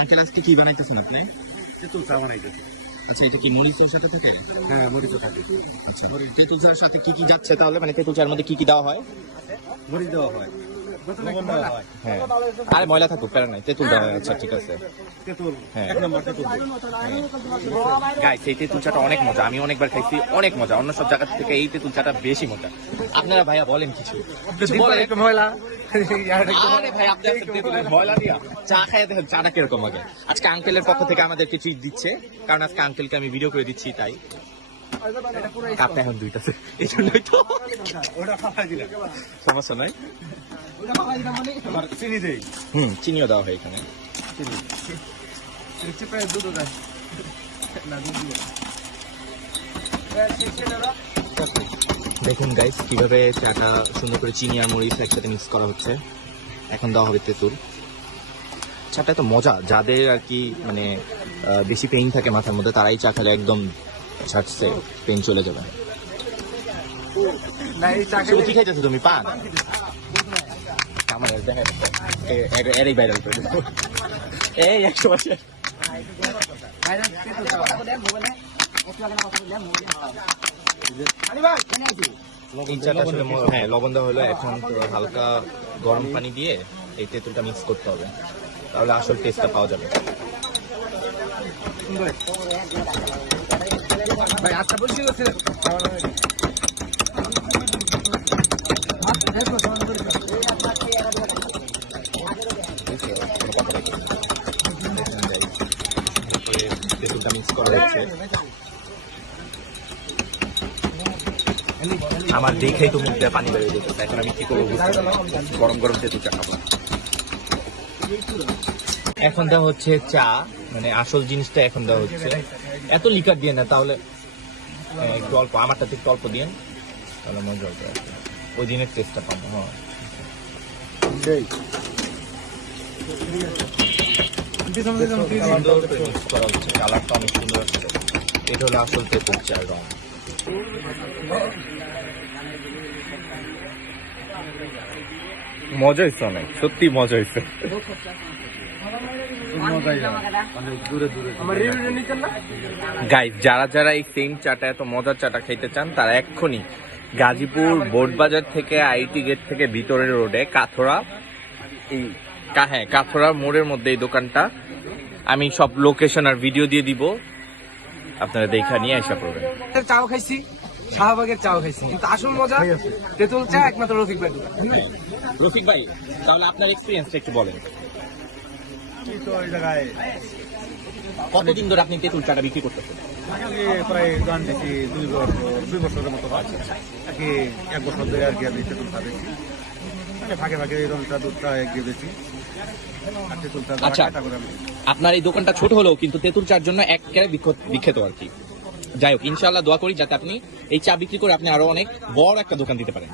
Uncle আজকে কি বানাইতেছেন আপনি? তেঁতুল চা বানাইতেছি। আচ্ছা, এটা কি মরিচের সাথে থাকে? হ্যাঁ, মরিচও থাকে। আচ্ছা, তেঁতুল চার সাথে কি কি যাচ্ছে তাহলে? মানে তেঁতুল চার মধ্যে কি কি দেওয়া হয়? মরিচ দেওয়া হয়, লবণ দেওয়া হয়। হ্যাঁ, আরে ময়লা থাকুক, প্যারা নাই, তেঁতুল দেওয়া হয়। আচ্ছা, ঠিক আছে। তেঁতুল হ্যাঁ। 1 নম্বর তেঁতুল দেয়। গাইস, এই তেঁতুল চাটা অনেক মজা, আমি অনেকবার খাইছি, অনেক মজা। অন্য সব জায়গা থেকে এই তেঁতুল চাটা বেশি মজা। আপনারা ভাইয়া বলেন কিছু বলেন। একটু ময়লা। আরে ভাই, আপনি আজকে তেঁতুলের ময়লা দিয়া চা খাইয়া দেখেন চাটা কিরকম আগে। আজকে আঙ্কেলের পক্ষ থেকে আমাদেরকে ট্রিট দিচ্ছে, কারণ আজকে আঙ্কেলকে আমি ভিডিও করে দিচ্ছি, তাই কাপটা এখন দুইটাছে, এই জন্যই তো। ওটা খাওয়াই দিলাম। সমস্যা নাই। আবার চিনি দেই। চিনিও দেওয়া হয় এখানে। দেখুন গাইস, কিভাবে চাটা সুন্দর করে চিনি আর মরিচ একসাথে মিক্স করা হচ্ছে। এখন দেওয়া হবে তেঁতুল। চাটা তো মজা, যাদের আর কি মানে বেশি পেইন থাকে মাথার মধ্যে, তারাই চা খেলে একদম ছাড়ছে, পেইন চলে যাবে। কি খাইতেছো তুমি? পান? আমার দেখা এরই ভাইরাল করে দেবো। এই 100 বছর হ্যাঁ, লবণ দেওয়া হলো। এখন তো হালকা গরম পানি দিয়ে এই তেঁতুলটা মিক্স করতে হবে, তাহলে আসল টেস্টটা পাওয়া যাবে। তেঁতুলটা মিক্স করা হচ্ছে। আমার দেখেই তো মুখ দিয়ে পানি বেরিয়ে যেতেছে। এখন আমি কি করবো বুঝতে পারি না। গরম গরম তেঁতুল চা খাবো। এখন দেওয়া হচ্ছে চা, মানে আসল জিনিসটা এখন দেওয়া হচ্ছে। এত লিকার দিয়ে না, তাহলে একটু অল্প, আমারটাতে একটু অল্প দিয়ে, তাহলে মজা হবে। ওই দিনের টেস্টটা পাবো। হ্যাঁ, সুন্দর করে মিক্স করা হচ্ছে, কালারটা অনেক সুন্দর আসছে। এটা হলো আসল তেঁতুল চার রং। মজা হয়েছে অনেক, সত্যি মজা হয়েছে। গাইস, যারা যারা এই সেম চাটা, এত মজার চাটা খেতে চান, তারা এক্ষুনি গাজীপুর বোর্ডবাজার থেকে আইটি গেট থেকে ভিতরের রোডে কাথরা, এই হ্যাঁ কাথরা মোড়ের মধ্যে এই দোকানটা। আমি সব লোকেশন আর ভিডিও দিয়ে দিব, আপনারা দেখে নিয়ে আসা করবেন। চাও খাইছি, শাহবাগের চাও খাইছি, কিন্তু আসল মজা তেঁতুল চা একমাত্র রফিক ভাই। রফিক ভাই, তাহলে আপনার এক্সপিরিয়েন্সটা একটু বলেন। তো এই জায়গায় কতদিন ধরে আপনি তেঁতুল চাটা বিক্রি করতেছেন? আগে প্রায় গান দিচ্ছি 2 বছরের মতো আছে। আগে 1 বছর ধরে আর কি আমি তেঁতুল চা দিচ্ছি। মানে ভাগে ভাগে এই রংটা দুধটা এগিয়ে দিচ্ছি। আর তেঁতুল চা আচ্ছা, আপনার এই দোকানটা ছোট হলেও কিন্তু তেঁতুল চার জন্য একেবারে বিখ্যাত আর কি। যাই হোক, ইনশাআল্লাহ দোয়া করি যাতে আপনি এই চা বিক্রি করে আপনি আরো অনেক বড় একটা দোকান দিতে পারেন।